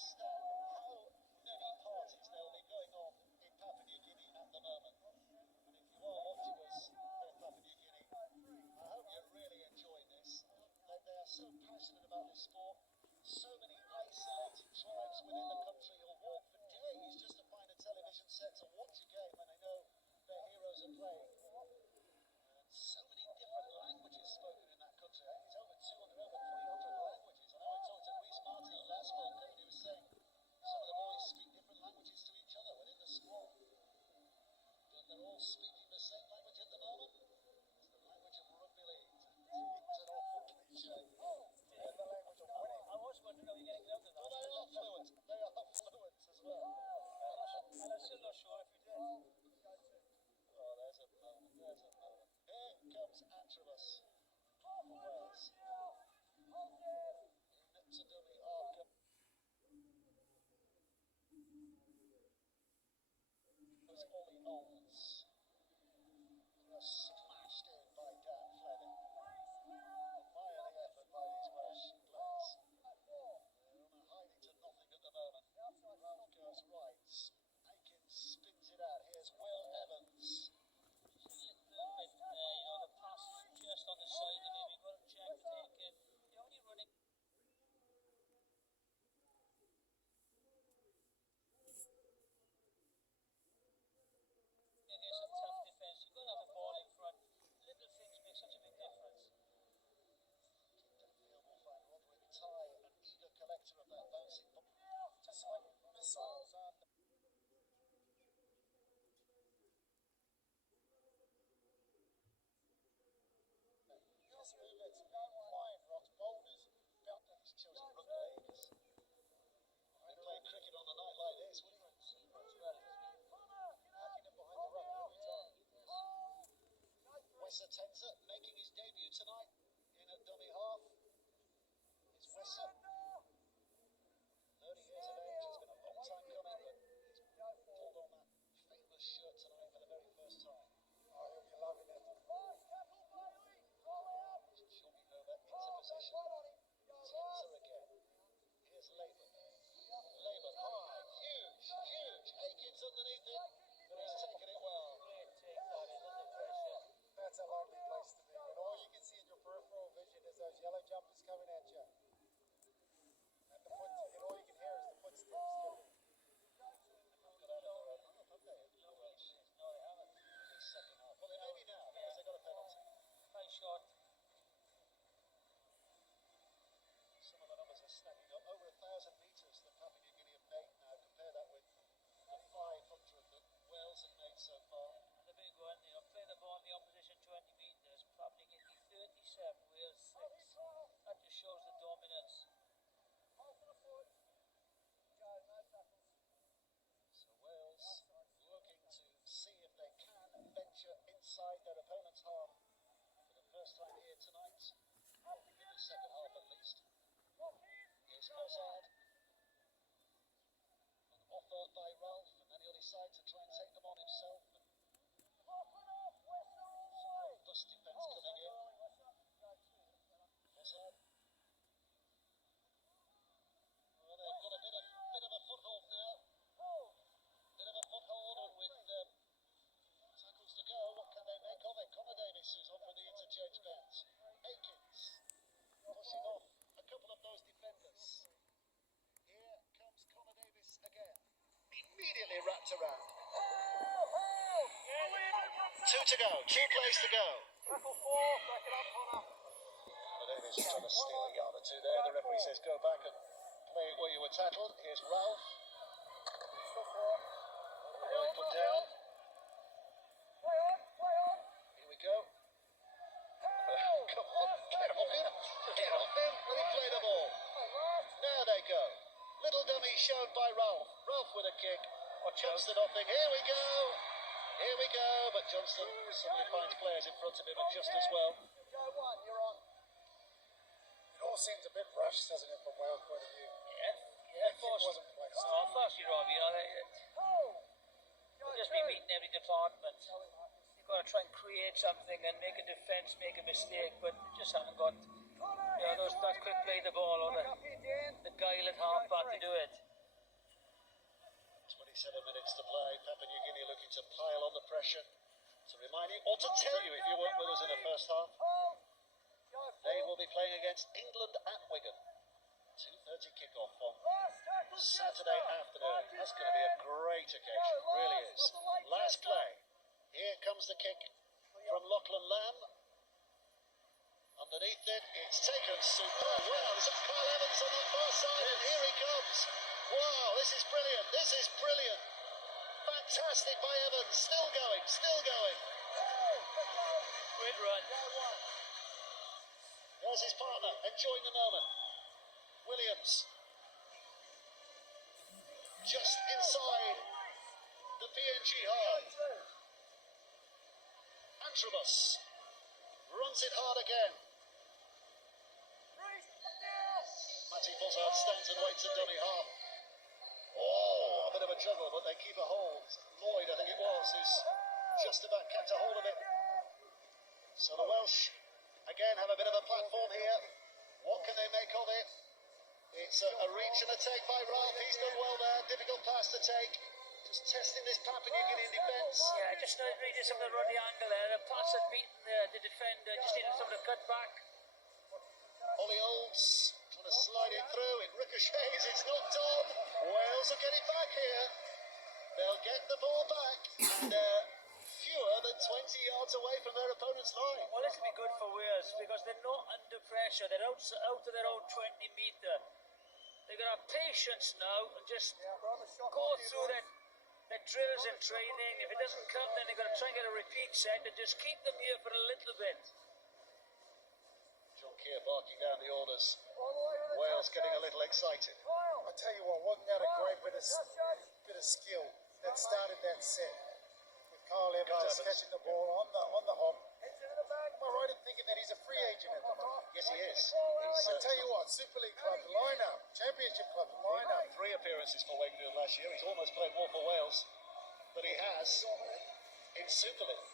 understand how many parties there'll be going on in Papua New Guinea at the moment. And if you are watching us in Papua New Guinea, I hope you're really enjoying this. They are so passionate about this sport. So many isolated tribes within the country who'll walk for days just to find a television set to watch a game when they know their heroes are playing. And so many different languages spoken in that country. I think it's over 200, over 300 languages. I know I talked to Reece Martin last World Cup and he was saying some of the boys speak different languages to each other within the squad. But they're all speaking the same language at the moment. It's the language of rugby league. It's an awful cliche. And the language of winning. I was wondering how you're getting out of that. Well, they are fluent. They are fluent as well. And I'm still not sure if you did. Oh, there's a moment. There's a moment. Here comes Atribus for Wales. In to dummy Arkham. Was Ollie Owens. Just smashed in by Dan Fleming. Admire the effort by these Welsh players. They're on a hiding to nothing at the moment. Ralph goes right. Aikens spins it out. Here's Will Evans. Just a little bit, the pass just on the side of him. You've got to check, take it. You're only running. Against a tough defence, you've got to have a ball in front. Little things make such a big difference. Field will find Roderick Ty, an eager collector of that bouncing ball. Just like missiles and just move it, flying rocks, boulders, about that. He's chosen rugby league. They play cricket on a night like this, wouldn't he? Hacking it behind the ruck every time. Wesser Tenser making his debut tonight in at dummy half. It's Wesser. 30 years of age, it's been a long time coming, but he's pulled on that famous shirt tonight for the very first time. Oh, he'll be loving it. Jogging over into position. Tenser again. Here's Labour. Labour high, huge. Aikens underneath it, but he's taken it well. Great take that in under pressure. That's a lovely place to be. And all you can see in your peripheral vision is those yellow jumpers coming at you. And the foot, and all you can hear is the footsteps. They've got out of their own half, haven't they? No, they haven't. In the second half. Well, they may be now because they got a penalty. High shot. Some of the numbers are stacking up. Over 1,000 metres that Papua New Guinea have made now. Compare that with the 500 that Wales have made so far. And the big one, play the ball in the opposition 20 metres, probably get you 37, Wales 6. That just shows the dominance. So Wales looking to see if they can venture inside their opponent's half for the first time here tonight. In the second half at least. Here's Hazard. An offer by Ralph, and then he'll decide to try and take them on himself. Some robust defence coming in. Hazard. Well, they've got a bit of a foothold now. Bit of a foothold, and with tackles to go, what can they make of it? Connor Davis, who's on for the interchange bench. Aikens pushing off a couple of those defenders. Here comes Connor Davis again. Immediately wrapped around. 2 to go. 2 plays to go. Tackle 4, back it up, Connor. Connor Davis is trying to steal a yard or two there. The referee says go back and play it where you were tackled. Here's Ralph. Well put down. Here we go. Come on, get off him. Get off him. Let him play the ball. Now they go. Little dummy shown by Ralph. Ralph with a kick. Johnston offing. Here we go. Here we go. But Johnston suddenly finds players in front of him and just as well. It all seems a bit rushed, doesn't it, from Wales' point of view? Yeah, It wasn't placed. first year of, they'll just be beating every department. You've got to try and create something and make a defence, make a mistake, but they just haven't got, that quick play the ball or the guile at half back to do it. 27 minutes to play. Papua New Guinea looking to pile on the pressure. To remind you, or to tell you if you weren't with us in the first half, they will be playing against England at Wigan. 2:30 kickoff on Saturday afternoon. That's going to be a great occasion, really is. Last play. Here comes the kick from Lachlan Lamb. Underneath it, it's taken superb. Wow, is that Kyle Evans on that far side? And here he comes. Wow, this is brilliant. This is brilliant. Fantastic by Evans. Still going, still going. Great run. There's his partner, enjoying the moment. Williams. Just inside the PNG half. Antrobus runs it hard again. Matty Fossard stands and waits at dummy half. Oh, a bit of a juggle, but they keep a hold. Lloyd, I think it was, who's just about kept a hold of it. So the Welsh, again, have a bit of a platform here. What can they make of it? It's a reach and a take by Ralph. He's done well there. Difficult pass to take. Just testing this Papua New Guinea defence. Yeah, just reading some of the ruddy angle there. The pass had beaten the defender. Just needed some of the cut back. Ollie Olds trying to slide it through. It ricochets. It's knocked on. Wales will get it back here. They'll get the ball back. And fewer than 20 yards away from their opponent's line. Well, this will be good for Wales because they're not under pressure. They're out of their own 20 metre. They're going to have patience now and just go through their drills and training. If it doesn't come, then they've got to try and get a repeat set and just keep them here for a little bit. John Keir barking down the orders. Wales getting a little excited. I tell you what, wasn't that a great bit of skill that started that set? With Kyle Evans just catching the ball on the hop. Am I right in thinking that he's a free agent at the moment? Yes, he is. I tell you what, Super League clubs line up, Championship clubs line up. 3 appearances for Wakefield last year. He's almost played more for Wales than he has in Super League.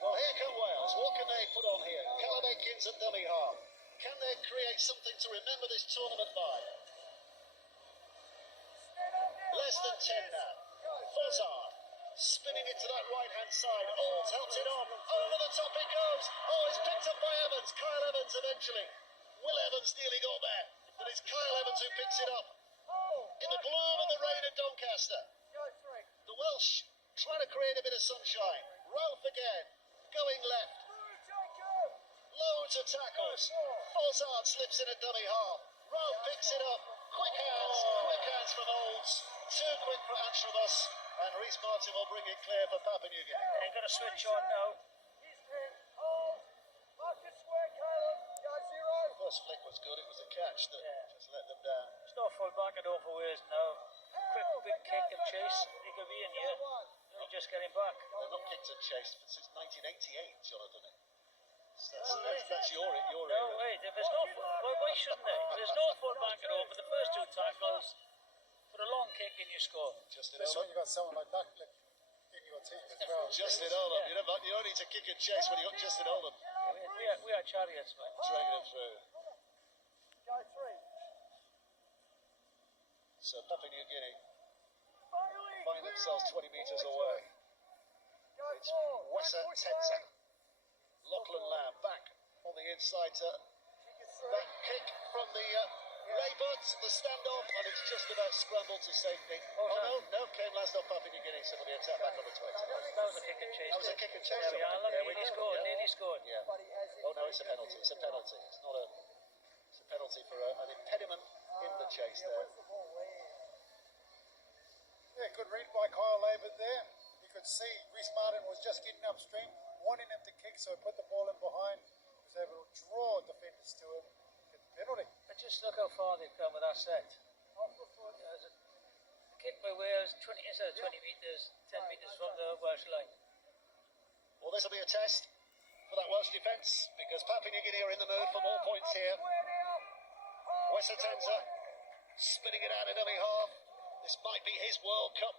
Well, here come Wales. What can they put on here? Callum Aikins at dummy half. Can they create something to remember this tournament by? Less than 10 now. Fossard spinning it to that right-hand side. Olds helps it on. Over the top it goes. Oh, it's picked up by Evans. Kyle Evans eventually. Will Evans nearly got there. But it's Kyle Evans who picks it up. In the gloom and the rain of Doncaster. The Welsh trying to create a bit of sunshine. Ralph again. Going left. Loads of tackles. Fossard slips in a dummy half. Ralph picks it up. Quick hands from Olds. Too quick for Antrobus. And Rhys Martin will bring it clear for Papua New Guinea. They've got to switch on now. First flick was good. It was a catch that just let them down. There's no full back and over Wales now. Quick big kick and chase. He could be in here. They're just getting back. They're not kicked and chased since 1988, Jonathan. That's your era. No, wait. If there's no why shouldn't they? There's no full back and over. The first 2 tackles. For a long kick and you score. Just Especially when you got someone like Ducklick in your team as well. Justin Oldham. You don't need to kick and chase when you got Justin Oldham We are chariots, man. dragging him through. So Papua New Guinea find themselves 20 metres away. It's Wessa Tenza. Lachlan Lamb back on the inside to that kick from the Raybird, the standoff, and it's just about scrambled to safety. Oh no, came last off Papua New Guinea, so it'll be a tap back on the 20. That was a kick and chase. That was a kick and chase. There we are. Look, nearly scored. Yeah. Oh no, it's a penalty. It's a penalty. It's not a. It's a penalty for an impediment in the chase there. Yeah, good read by Kyle Labour there. You could see Rhys Martin was just getting upstream, wanting him to kick, so he put the ball in behind. He was able to draw defenders to him. Get the penalty. But just look how far they've come with that set. There's a kick by Wales, instead of 20 metres, 10 metres from the Welsh line. Well, this will be a test for that Welsh defence because Papua New Guinea are in the mood for more points here. Wessa Tenza spinning it out in dummy half. This might be his World Cup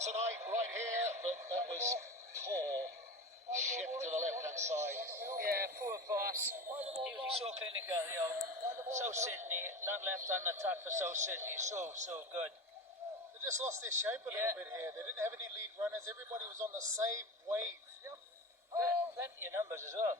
tonight, right here, but that was poor shift to the left-hand side. Yeah, poor pass. Usually so clinical, South Sydney, that left-hand attack for South Sydney, so good. They just lost their shape a Yeah. little bit here. They didn't have any lead runners. Everybody was on the same wave. Plenty of numbers as well.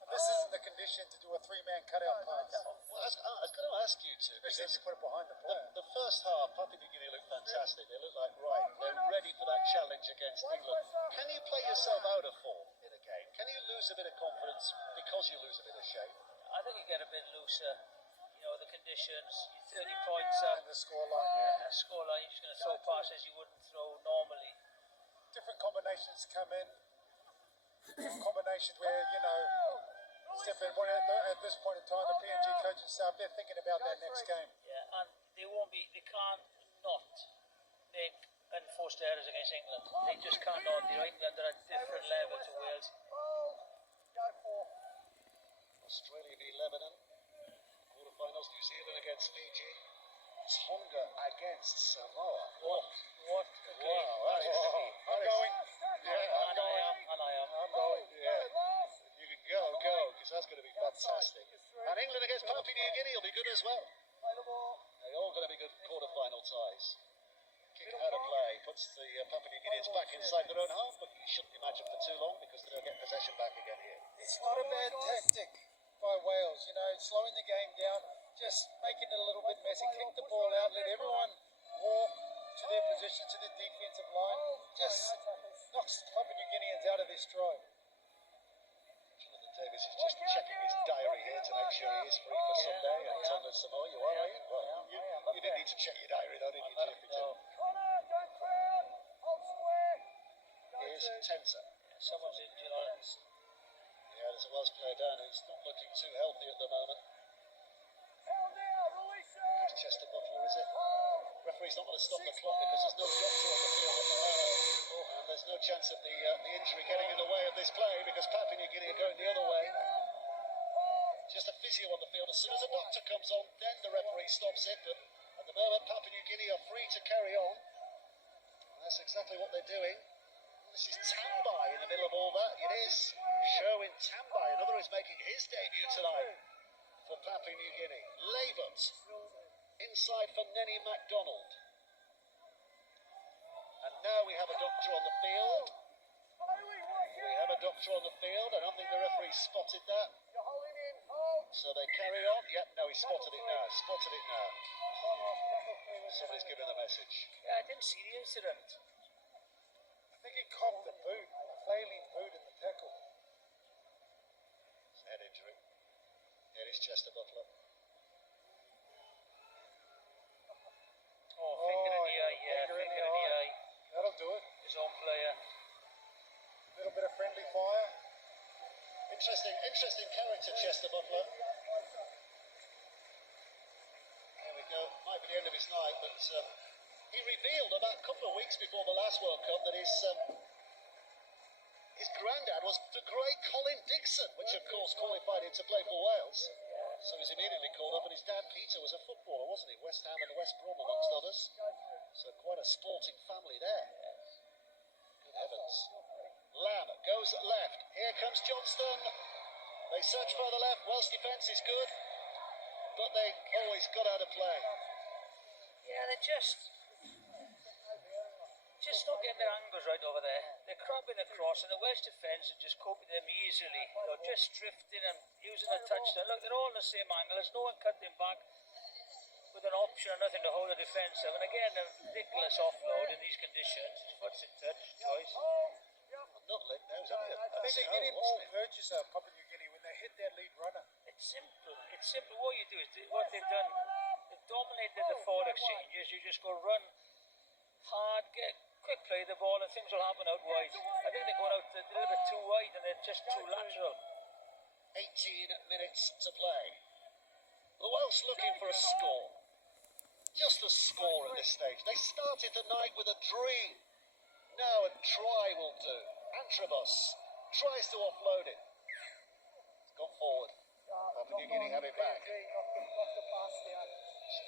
And this isn't the condition to do a three-man cutout pass, Well, I was going to ask you to, especially if because you put it behind the player. the first half, Papua New Guinea looked fantastic. They looked like, right, they're ready for that challenge against England. Can you play yourself out of form in a game? Can you lose a bit of confidence because you lose a bit of shape? I think you get a bit looser. You know, the conditions, you're 30 points up, And the scoreline here. a scoreline, you're just going to throw passes you wouldn't throw normally. Different combinations come in. Different combinations where, you know, step in. At this point in time, the PNG coaching staff, they're thinking about that next game. Yeah, and they can't not make unforced errors against England. They just can't not. England are at a different level to Wales. Australia v Lebanon. Quarterfinals, New Zealand against Fiji. Tonga against Samoa. What a game. Wow, that is... I'm going. Yeah, And I am. I'm going. yeah. You can go, because that's going to be fantastic. And England against Papua New Guinea will be good as well. They're all going to be good quarterfinal ties. Kick out of play, puts the Papua New Guineans back inside their own half, but you shouldn't imagine for too long because they'll get possession back again here. It's not a bad tactic by Wales, you know, slowing the game down, just making it a little bit messy, kick the ball out, let everyone walk to their position, to the defensive line, just knocks Papua New Guineans out of their stride. Jonathan Davis is just checking his diary here to make sure he is free for Sunday. And Tonga Samoa, you are, are you? Well, you didn't need to check your diary though, did you, Jeffy? Here's Tenza. Someone's injured on it. Yeah, there's a Welsh player down who's not looking too healthy at the moment. It's Chester Butler, is it? Referee's not going to stop the clock because there's no doctor on the field at the moment. And there's no chance of the injury getting in the way of this play because Papua New Guinea are going the other way. Just a physio on the field. As soon as a doctor comes on, then the referee stops it. But at the moment, Papua New Guinea are free to carry on. And that's exactly what they're doing. This is Tambai in the middle of all that. It is Sherwin Tambai. Another is making his debut tonight for Papua New Guinea. Labut inside for Nenny MacDonald. And now we have a doctor on the field. We have a doctor on the field. I don't think the referee spotted that. So they carry on. Yep, no, he spotted it now. Spotted it now. Somebody's giving the message. Yeah, I didn't see the incident. I think he copped the boot, a failing boot in the tackle. It's a head injury. Here is Chester Butler. Oh, finger in the eye, yeah, finger in finger the in the eye. eye. That'll do it. His own player. A little bit of friendly fire. Interesting character, Chester Butler. There we go. Might be the end of his night, but he revealed about a couple of weeks before the last World Cup that his granddad was the great Colin Dixon, which of course qualified him to play for Wales. So he's immediately called up, and his dad Peter was a footballer, wasn't he? West Ham and West Brom, amongst others. So quite a sporting family there. Good heavens. Lamb goes left. Here comes Johnston. They search for the left. Welsh defence is good, but they always got out of play. Yeah, they're just not getting their angles right over there. They're crabbing across, and the Welsh defence are just coping them easily. They're just drifting and using the touchdown. Look, they're all in the same angle. There's no one cutting back with an option or nothing to hold the defence up. And again, a ridiculous offload in these conditions. His foot's in touch, Joyce. Not lit now, is it? I think they're getting more purchase out of Papua New Guinea when they hit that lead runner. It's simple. It's simple. What you do is what they've done. They've dominated the forward exchanges. You just go run hard, get quick play the ball, and things will happen out wide. I think they're going out a little bit too wide, and they're just too lateral. 18 minutes to play. The Welsh looking for a score. Just a score at this stage. They started the night with a dream. Now a try will do. Antrobus tries to offload it. It's gone forward. Papua New Guinea have it back. He's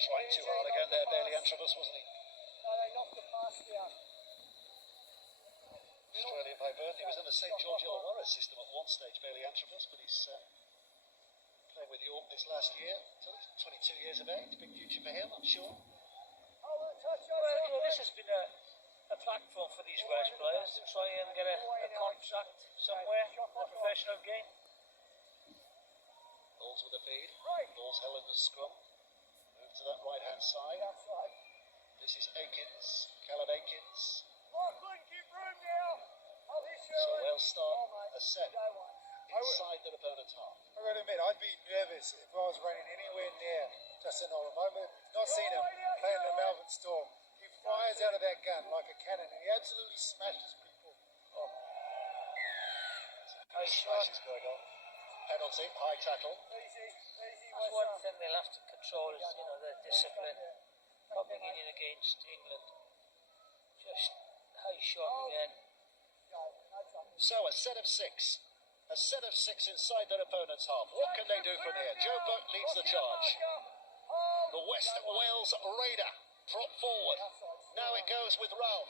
trying too hard again there, Bailey Antrobus, wasn't he? Australian by birth. He was in the St George Illawarra system at one stage, Bailey Antrobus, but he's playing with York this last year. So he's 22 years of age. Big future for him, I'm sure. Well, you know, this has been a platform for these Welsh players to try and get a contract somewhere in the professional game. Balls with the feed. Ball's held in the scrum. Move to that right hand side. This is Akins, Callum Akins. So Wales start a set inside their opponent's half. I've got to admit, I'd be nervous if I was running anywhere near Justin Olam. I've not seen him playing the Melbourne Storm. He fires out of that gun like a cannon, and he absolutely smashes people. Smashes going on. Penalty, high tackle. That's one thing they'll have to control is, you know, their discipline. Popping in against England. Just high shot again. So a set of six. A set of six inside their opponent's half. What can they do from here? Joe Burke leads the charge. The West Wales Raider prop forward. Now it goes with Ralph.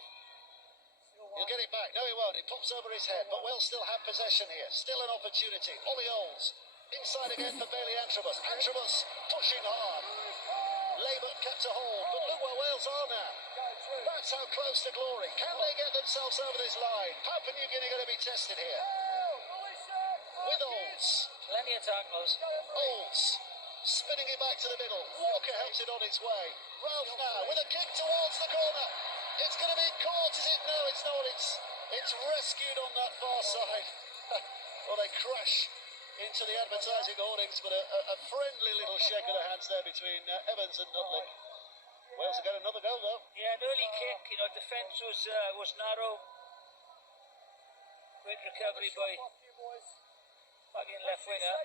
He'll get it back. No, he won't. It pops over his head. But Wales still have possession here. Still an opportunity. Ollie Olds. Inside again for Bailey Antrobus. Antrobus pushing hard. Labour kept a hold. But look where Wales are now. That's how close to glory. Can they get themselves over this line? Papua New Guinea going to be tested here. With Olds. Plenty of tackles. Olds. Spinning it back to the middle. Walker helps it on its way. Ralph now with a kick towards the corner. It's going to be caught, is it? No, it's not. It's rescued on that far side. Well, they crash into the advertising hoardings, but a friendly little shake of the hands there between Evans and Nutley. Wales have got another goal though. Yeah, an early kick. You know, defence was narrow. Great recovery by back in left winger.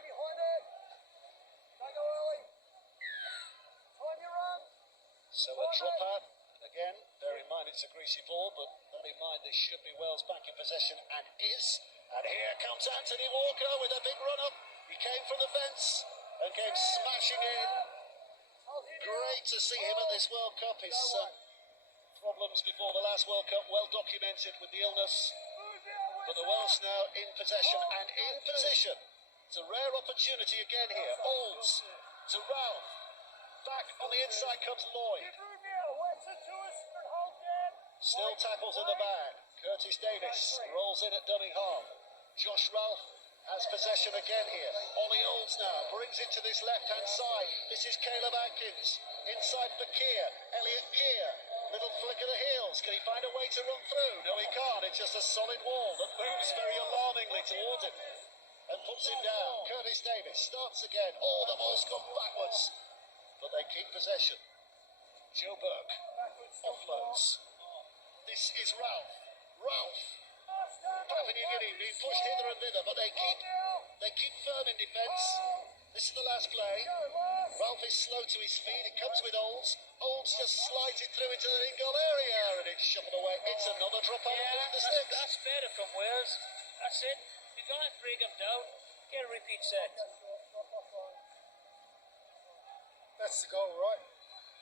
So a drop out. Again, bear in mind it's a greasy ball, but bear in mind this should be Wales back in possession, and is. And here comes Anthony Walker with a big run up. He came from the fence and came smashing in. Great to see him at this World Cup. His problems before the last World Cup well documented with the illness. But the Welsh now in possession and in position. It's a rare opportunity again here. Olds to Ralph. Back on the inside comes Lloyd. Still tackles in the bag. Curtis Davis rolls in at dummy half. Josh Ralph has possession again here. Ollie Olds now brings it to this left-hand side. This is Caleb Atkins. Inside for Keir. Elliot Keir. Little flick of the heels. Can he find a way to run through? No, he can't. It's just a solid wall that moves very alarmingly towards him and puts him down. Curtis Davis starts again. Oh, the ball's gone backwards. But they keep possession. Joe Burke offloads. This is Ralph. Ralph. Papua New Guinea being pushed hither and thither, but they keep firm in defence. This is the last play. Ralph is slow to his feet. It comes with Olds. Olds just slides it through into the in-goal area, and it's shuffled away. It's another drop out of the sticks. That's better from Wales. That's it. You can't break them down. Get a repeat set. That's the goal, right?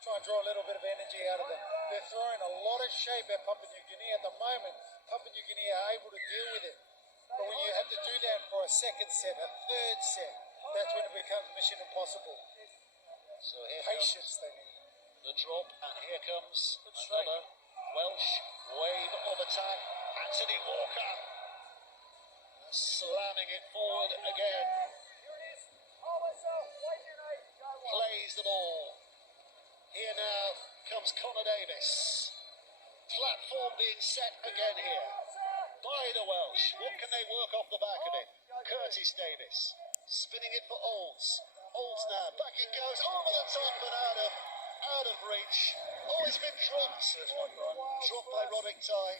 Try and draw a little bit of energy out of them. They're throwing a lot of shape at Papua New Guinea at the moment. Papua New Guinea are able to deal with it. But when you have to do that for a second set, a third set, that's when it becomes mission impossible. So here Patience, they need. the drop, and here comes another Welsh wave of attack. Anthony Walker slamming it forward again. Plays the ball. Here now comes Connor Davis. Platform being set again here by the Welsh. What can they work off the back of it? Curtis Davis spinning it for Olds. Olds now, back it goes, over the top and out of reach. Oh, it's been dropped. Dropped by Roderick Ty.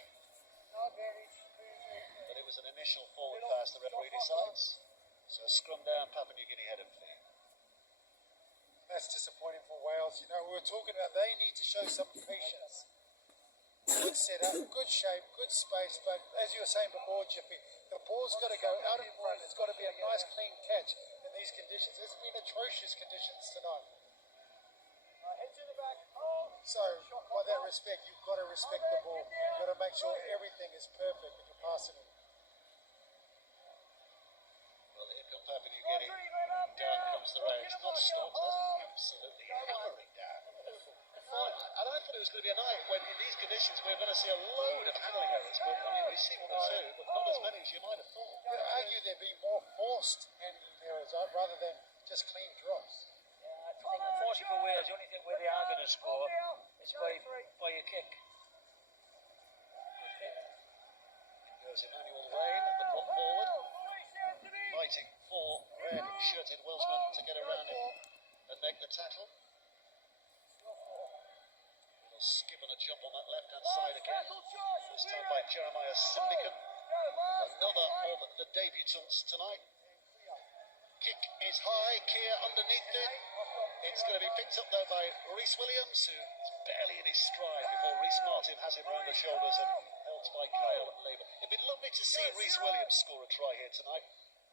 But it was an initial forward pass, the referee decides. So scrum down, Papua New Guinea head of play. That's disappointing for Wales. You know, we were talking about they need to show some patience. Good setup, good shape, good space, but as you were saying before, Jippy, the ball's got to go out in front. It's got to be a nice, clean catch in these conditions. It's been atrocious conditions tonight. So, by that respect, you've got to respect the ball. You've got to make sure everything is perfect when you're passing it. Well, here comes Papua New Guinea. Down comes the rain. It's not stopped, has it? Absolutely hammering down. The And I thought it was going to be a night when, in these conditions, we're going to see a load of handling errors. But I mean, we see one or two, but not as many as you might have thought. You could argue there being more forced handling errors rather than just clean drops. Yeah, I think unfortunately for Wales, the only thing where they are going to score is by a kick. Good hit. Goes Emmanuel Lane at the block forward, fighting for red-shirted Welshman to get around him and make the tackle. Little skip and a jump on that left-hand side again. This time by Jeremiah Simbican, another of the debutants tonight. Kick is high, Keir underneath it. It's going to be picked up though by Rhys Williams, who is barely in his stride before Rhys Martin has him round the shoulders and held by Kyle Labour. It'd be lovely to see Rhys Williams score a try here tonight.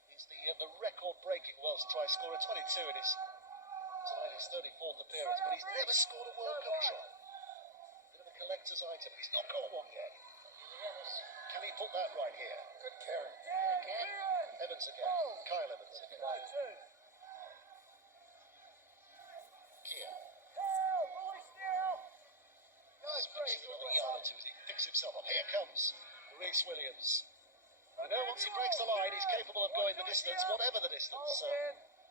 He's the record-breaking Welsh try scorer, 22 in tonight his 34th appearance, but he's never scored a World Cup try. Bit of a collector's item. He's not got one yet. Can he put that right here? Good carry. Again. Evans again. Kyle Evans again. Keir. Nice pitching another yard or two as he picks himself up. Here comes Rhys Williams. I know once he breaks the line, he's capable of going the distance, whatever the distance. So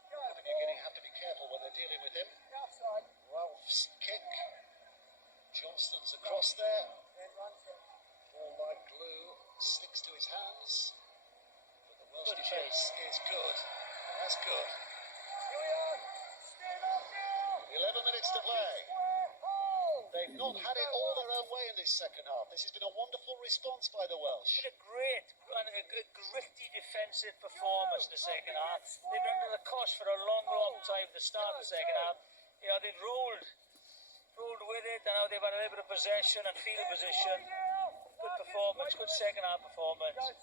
Papua New Guinea have to be careful when they're dealing with him. Ralph's kick. Johnston's across there. Ball like glue sticks to his hands. But the Welsh defence is good. That's good. 11 minutes to play. They've not had it all their own way in this second half. This has been a wonderful response by the Welsh. It's been a great and a good gritty defensive performance in the second half. They've been under the cosh for a long time at the start of the second half. You know, they've rolled with it, and now they've had a little bit of possession and field position. Good performance, good second half performance. Well,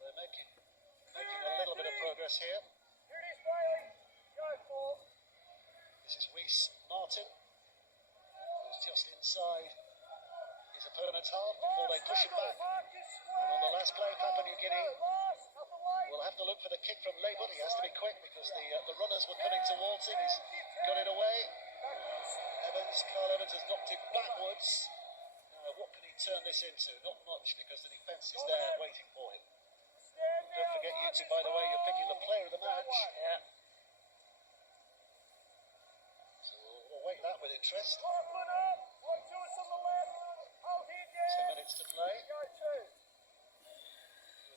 they're making a little bit of progress here. This is Rhys Martin, who's just inside his opponent's half before they push him back. And on the last play, Papua New Guinea will have to look for the kick from Labour. He has to be quick because the runners were coming towards him. He's got it away. Kyle Evans has knocked it backwards. Now, what can he turn this into? Not much, because the defence is there waiting for him. Don't forget, you two, by the way, you're picking the player of the match. Yeah. So we'll await that with interest. 2 minutes to play.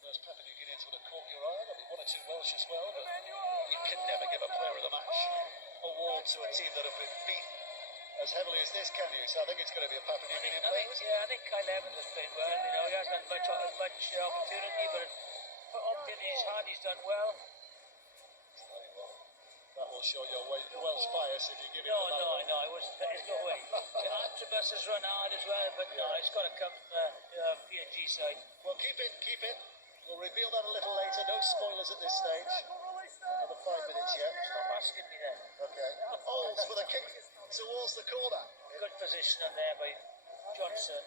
Those Papua New Guineans would have caught your eye. There'll be 1 or 2 Welsh as well, but you can never give a player of the match award to a team that have been beaten as heavily as this, can you? So I think it's going to be a Papua New Guinea player. I think Kyle Evans has played well. You know, he hasn't had much opportunity, but opportunity he's had, he's done well. That will show your Welsh bias if you give him No, the I wasn't. There's no way. Antrobus has run hard as well, but no, it's got to come from the PNG side. Well, keep it. We'll reveal that a little later. No spoilers at this stage. Another 5 minutes yet. Stop asking me then. Okay. Oles for the kick towards the corner. Good position on there by Johnson.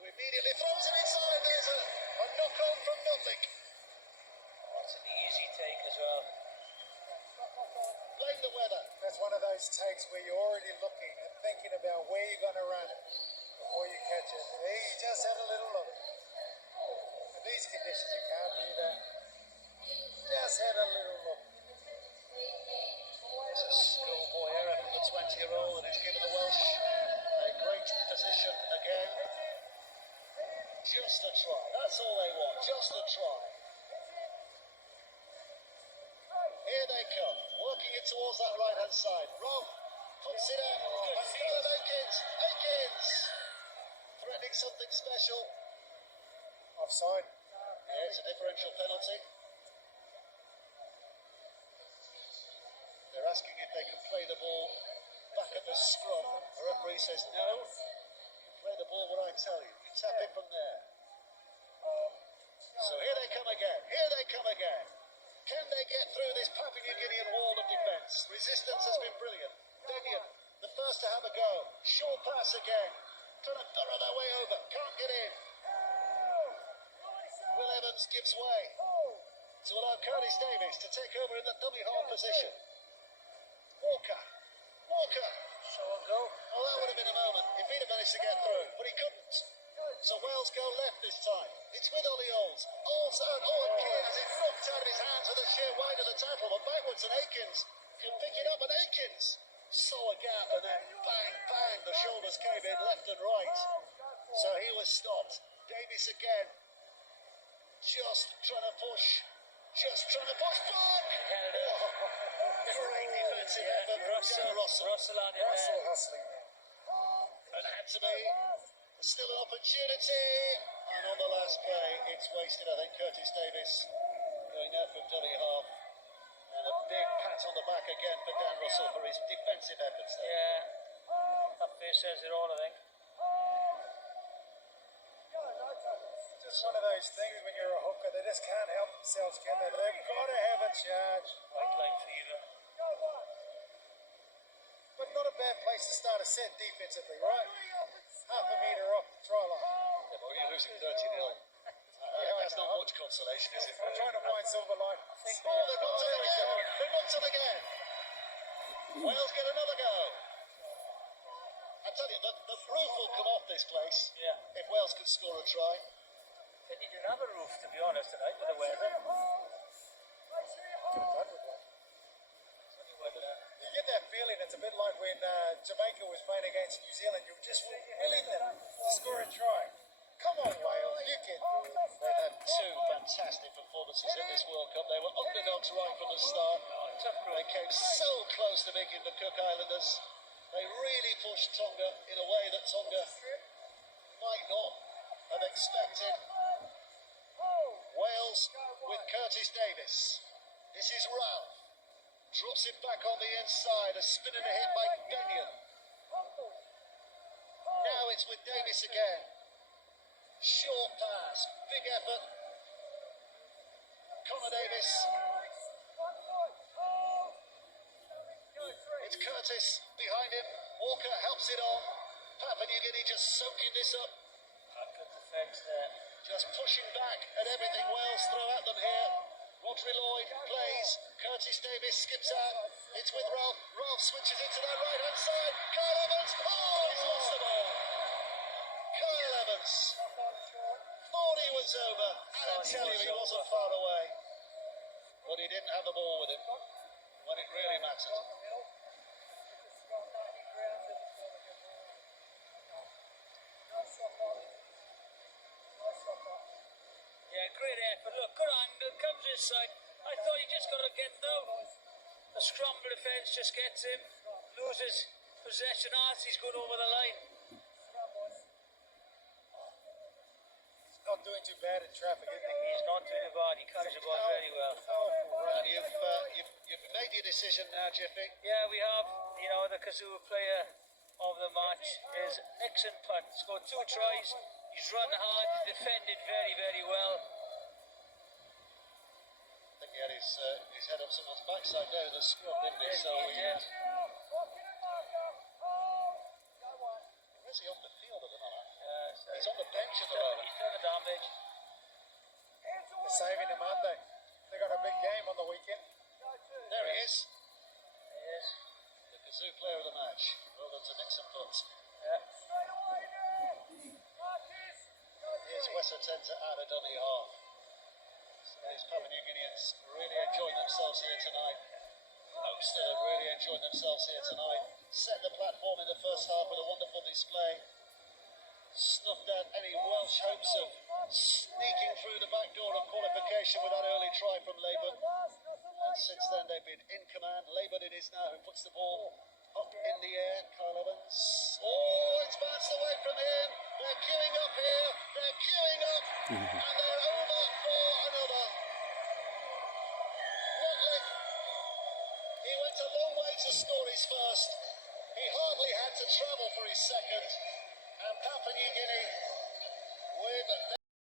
Who immediately throws it inside. There's a knock on from Nutlick. That's an easy take as well. Blame the weather. That's one of those takes where you're already looking and thinking about where you're going to run it before you catch it. He just had a little look. In these conditions, you can't do that. Just had a little look. It's a schoolboy error from the 20-year-old, and it's given the Welsh a great position again. Just a try. That's all they want. Just a try. Here they come, working it towards that right-hand side. Rob puts it out. And Callum Aikins threatening something special. Offside. Yeah, it's a differential penalty. They're asking if they can play the ball back at the scrum. The referee says no. You play the ball where I tell you. You tap it from there. So here they come again. Can they get through this Papua New Guinean wall of defence? Resistance has been brilliant. Denyon, the first to have a go. Short pass again. Trying to burrow their way over. Can't get in. Will Evans gives way to allow Curtis Davies to take over in the dummy half position. Walker. Walker. So and go. Well, that would have been a moment if he'd have managed to get through, but he couldn't. So Wales go left this time. It's with Ollie Olds. Olds out. Oh, and Keane has it knocked out of his hands with a sheer weight of the tackle, but backwards, and Aikens can pick it up, and Aikens saw a gap, and then bang, bang, the shoulders came in left and right. So he was stopped. Davies again, just trying to push back. Held it. Great defensive effort from Russell. Russell on it Russell there. hustling there. And had to be still an opportunity. And on the last play, it's wasted. I think Curtis Davies going out from dummy half. And a big pat on the back again for Dan Russell for his defensive efforts there. Yeah. That face says it all, I think. Just one of those things when you're a hooker, they just can't help themselves, can they? They've got to have a charge. White line fever. But not a bad place to start a set defensively, right? Half a metre off the try line. Yeah, but you're losing 30-0. That's not much consolation, is it? I'm trying to find silver lining. Oh, they've got to again. They've got to again. Wales get another go. I tell you, the roof will come off this place Yeah. if Wales can score a try. They didn't have a roof, to be honest, tonight with the weather. You get that feeling, it's a bit like when Jamaica was playing against New Zealand. You're just willing them to score a try. Come on, Wales, you can do it. They've had two fantastic performances in this World Cup. They were underdogs right from the start. They came so close to making the Cook Islanders. They really pushed Tonga in a way that Tonga might not have expected. Wales with Curtis Davies. This is Ralph. Drops it back on the inside. A spin and a hit by Benyon. Now it's with Davies again. Short pass. Big effort. Connor Davies. It's Curtis behind him. Walker helps it on. Papua New Guinea just soaking this up. Good defence there. Just pushing back at everything Wales throw at them here. Rodri Lloyd plays. Curtis Davies skips out. It's with Ralph. Ralph switches it to that right-hand side. Kyle Evans. Oh, he's lost the ball. Kyle Evans. Thought he was over. And I tell you, he wasn't far away. But he didn't have the ball with him when it really mattered. Yeah, great effort. Look, good angle, comes inside. I thought he just got to get though. The scramble defence just gets him, loses possession as he's going over the line. He's not doing too bad in traffic, is he? He's not doing it bad, he carries the ball very well. Powerful run. And you've made your decision now, Jiffy. Yeah, we have, you know, the Kazoo player of the match is Nixon Putt. Scored 2 tries, he's run hard, he's defended very, very well. I think he had his head up someone's backside there in the scrum, didn't he? So He did. where's he off the field at the moment? So He's on the bench at the moment. he's done the damage. They're saving him, aren't they? They got a big game on the weekend. There he is, Yes. the Kazoo player of the match. Well done to Nixon Putt. Yeah. Here's Wesotenta out of dummy half. So these Papua New Guineans really enjoying themselves here tonight. Most of them really enjoying themselves here tonight. Set the platform in the first half with a wonderful display. Snuffed out any Welsh hopes of sneaking through the back door of qualification with that early try from Leyburn. And since then they've been in command. Leyburn it is now who puts the ball up in the air. Kyle Evans. Oh, it's bounced away from him. They're queuing up here. They're queuing up. And they're over for another. Motley. He went a long way to score his first. He hardly had to travel for his second. And Papua New Guinea with